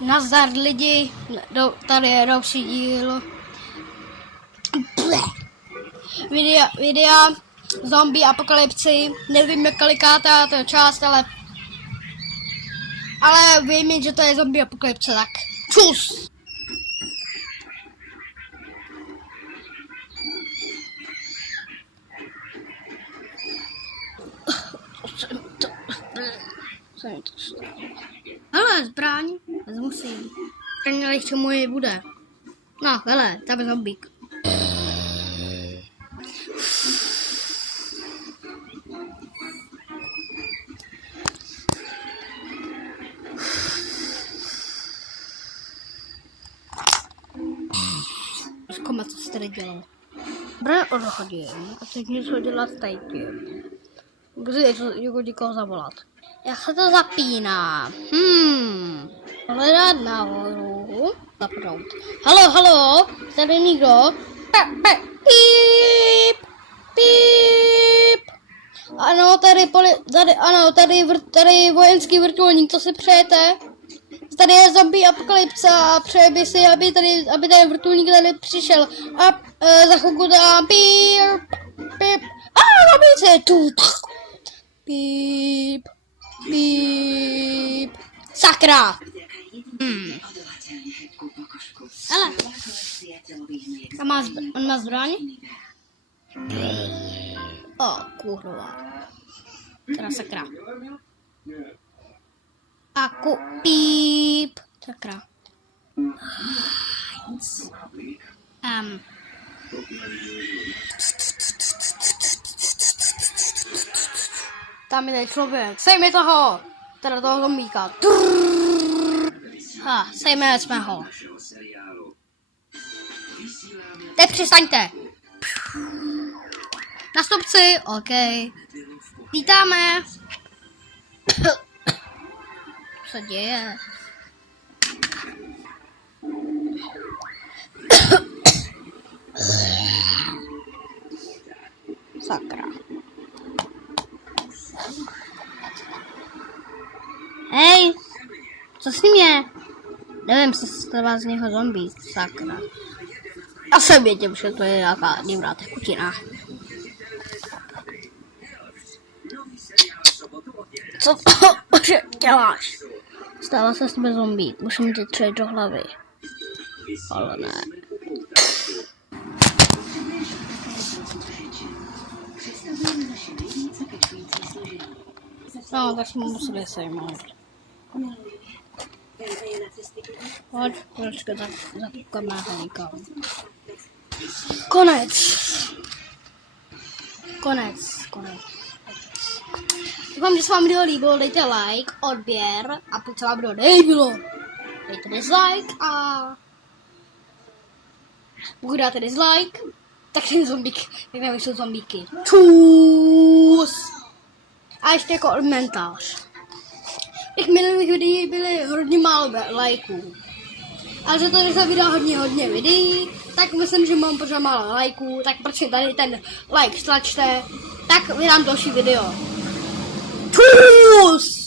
Nazdar lidi, tady je další díl videa zombie apokalypsy, nevím kolikátá to je část, ale vím, že to je zombie apokalypse, tak čus! Hele, zbraň, vezmu si ji. Zbraň, k čemu ji bude. No, hele, tam je zombík. Zkoumat, co jsi tady dělal. Zbraň odhodím a teď něco dělat tady tím. Musíte někoho zavolat. Jak se to zapíná? Hledat nahoru. Zapnout. Halo, tady někdo? Píp. Ano, tady vojenský vrtulník, co si přejete? Tady je zombie apokalypsa a přeje by si, aby ten vrtulník tady přišel. A za chvilku dám píp. Robí se tu. Píp. Sakra! Hele. On má zbraň? Kurva. Teda sakra. Píp. Sakra. Tam je ten člověk. Sejme toho! Teda toho zombíka. Sejme jsme ho. Teď přistaňte. Nastupci, OK. Vítáme. Co se děje? Sakra. Hej, co s ním je? Nevím, co se vás z něho zombie, sakra. Já jsem věděl, že to je nějaká divná tekutina. Co to děláš? Stává se s tebe zombie, musím ti třejt do hlavy. Ale ne. No, tak jsme museli sejmout. Počkej, tak zakoukáme někam. Konec. Doufám, že se vám video líbilo, dejte like, odběr a pokud se vám video nelíbilo, dejte dislike a pokud dáte dislike, tak ten zombík, jak nevyšlo zombíky. Čus! A ještě jako komentář. Těch minulých videí byly hodně málo lajků. Ale že tady se vydá hodně videí, tak myslím, že mám pořád málo lajků, tak protože tady ten like stlačte, tak vydám další video. Čus!